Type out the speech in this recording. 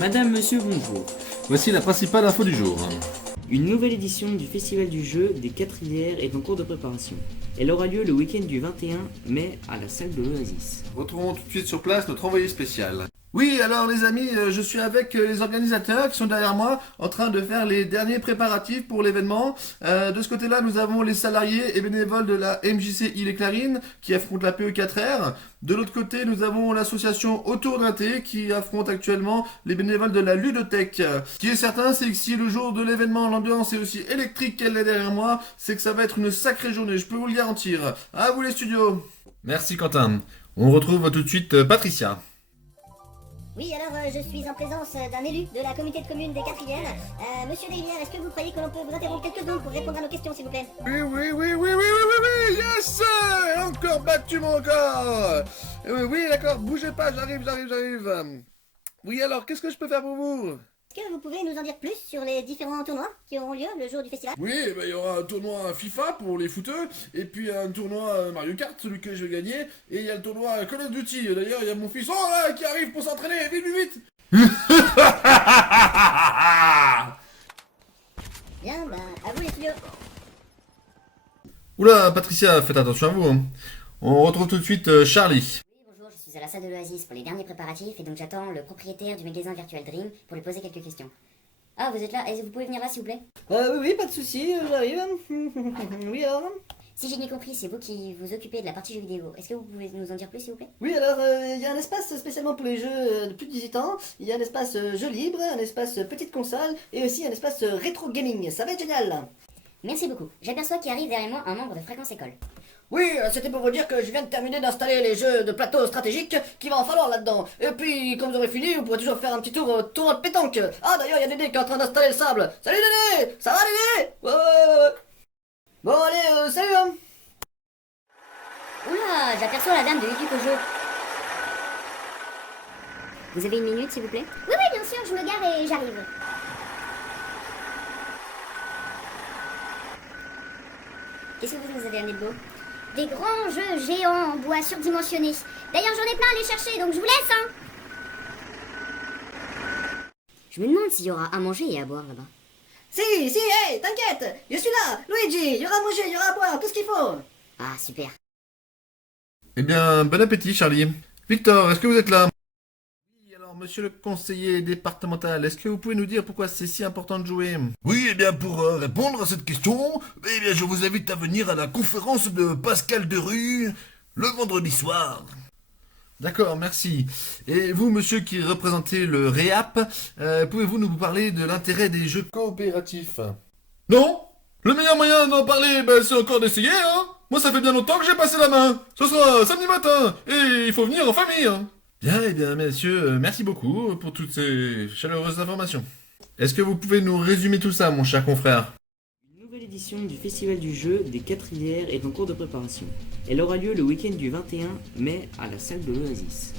Madame, monsieur, bonjour. Voici la principale info du jour. Une nouvelle édition du Festival du jeu des 4 rivières est en cours de préparation. Elle aura lieu le week-end du 21 mai à la salle de l'Oasis. Retrouvons tout de suite sur place notre envoyé spécial. Oui, alors les amis, je suis avec les organisateurs qui sont derrière moi en train de faire les derniers préparatifs pour l'événement. De ce côté-là, nous avons les salariés et bénévoles de la MJC Ille-et-Clarines qui affrontent la PE4R. De l'autre côté, nous avons l'association Autour d'un thé qui affronte actuellement les bénévoles de la Ludothèque. Ce qui est certain, c'est que si le jour de l'événement, l'ambiance est aussi électrique qu'elle est derrière moi, c'est que ça va être une sacrée journée, je peux vous le garantir. À vous les studios. Merci Quentin. On retrouve tout de suite Patricia. Oui, alors je suis en présence d'un élu de la communauté de communes des 4 rivières. Monsieur Desrivières, est-ce que vous croyez que l'on peut vous interrompre quelques secondes pour répondre à nos questions, s'il vous plaît? Oui, yes! Encore battu mon corps! Oui, d'accord, bougez pas, j'arrive. Oui, alors, qu'est-ce que je peux faire pour vous? Est-ce que vous pouvez nous en dire plus sur les différents tournois qui auront lieu le jour du festival? Oui, il y aura un tournoi FIFA pour les footeux, et puis un tournoi Mario Kart, celui que je vais gagner, et il y a le tournoi Call of Duty. D'ailleurs, il y a mon fils là, qui arrive pour s'entraîner, vite! Bien, bah, à vous les studios. Oula, Patricia, faites attention à vous. Hein. On retrouve tout de suite Charlie. Oui, bonjour, je suis à la salle de l'Oasis pour les derniers préparatifs et donc j'attends le propriétaire du magasin Virtual Dream pour lui poser quelques questions. Ah, vous êtes là? Est-ce que vous pouvez venir là, s'il vous plaît? Oui, pas de soucis, j'arrive. Oui, alors? Si j'ai bien compris, c'est vous qui vous occupez de la partie jeux vidéo. Est-ce que vous pouvez nous en dire plus, s'il vous plaît? Oui, alors, il y a un espace spécialement pour les jeux de plus de 18 ans. Il y a un espace jeux libres, un espace petite console et aussi un espace rétro gaming. Ça va être génial. Merci beaucoup. J'aperçois qu'il arrive derrière moi un membre de Fréquence École. Oui, c'était pour vous dire que je viens de terminer d'installer les jeux de plateau stratégique qu'il va en falloir là-dedans. Et puis, quand vous aurez fini, vous pourrez toujours faire un petit tour au tournoi de pétanque. Ah, d'ailleurs, il y a Dédé qui est en train d'installer le sable. Salut Dédé! Ça va Dédé? Ouais. Bon, allez, salut hein. Oula, j'aperçois la dame de Yuki Kojo. Vous avez une minute, s'il vous plaît? Oui, bien sûr, je me gare et j'arrive. Qu'est-ce que vous nous avez amené de beau? Des grands jeux géants en bois surdimensionnés. D'ailleurs, j'en ai plein à aller chercher, donc je vous laisse, hein. Je me demande s'il y aura à manger et à boire là-bas. Si, hey, t'inquiète, je suis là, Luigi, il y aura à manger, il y aura à boire, tout ce qu'il faut. Ah, super. Eh bien, bon appétit, Charlie. Victor, est-ce que vous êtes là? Oui, alors, monsieur le conseiller départemental, est-ce que vous pouvez nous dire pourquoi c'est si important de jouer? Oui, eh bien, pour répondre à cette question, eh bien, je vous invite à venir à la conférence de Pascal Derue le vendredi soir. D'accord, merci. Et vous, monsieur qui représentez le REAP, pouvez-vous nous parler de l'intérêt des jeux coopératifs? Non? Le meilleur moyen d'en parler, c'est encore d'essayer, hein? Moi, ça fait bien longtemps que j'ai passé la main. Ce sera samedi matin, et il faut venir en famille, hein. Bien, eh bien, messieurs, merci beaucoup pour toutes ces chaleureuses informations. Est-ce que vous pouvez nous résumer tout ça, mon cher confrère? Une nouvelle édition du Festival du jeu des 4 rivières est en cours de préparation. Elle aura lieu le week-end du 21 mai à la salle de l'Oasis.